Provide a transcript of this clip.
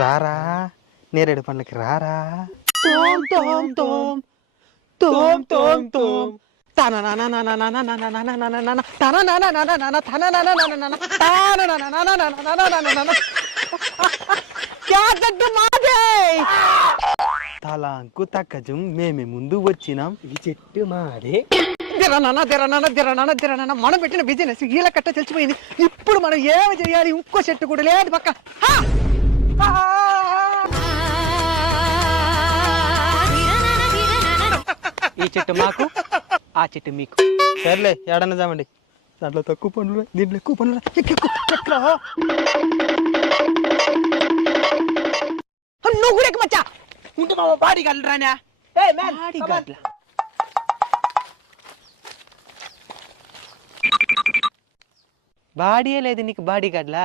రారా నేరేడు పండ్లకి రారా. తలాంకు తక్కజం మేమే ముందు వచ్చినాం. ఈ చెట్టు మాదే. మనం పెట్టిన బిజినెస్ ఈల కట్ట తెలిసిపోయింది. ఇప్పుడు మనం ఏమి చేయాలి? ఇంకో చెట్టు కూడా లేదు పక్క. ఈ చెట్టు మాకు, ఆ చెట్టు మీకు. సర్లే ఏడన్నా జామండి. దాంట్లో తక్కువ పనులు, దీంట్లో ఎక్కువ పనులు. నువ్వు కూడా ఎక్కువ మచ్చా ఉంటే మా బాడీ గార్డ్ రానా. బాడీ గార్డ్లా? బాడీయే లేదు నీకు బాడీ గార్డ్లా.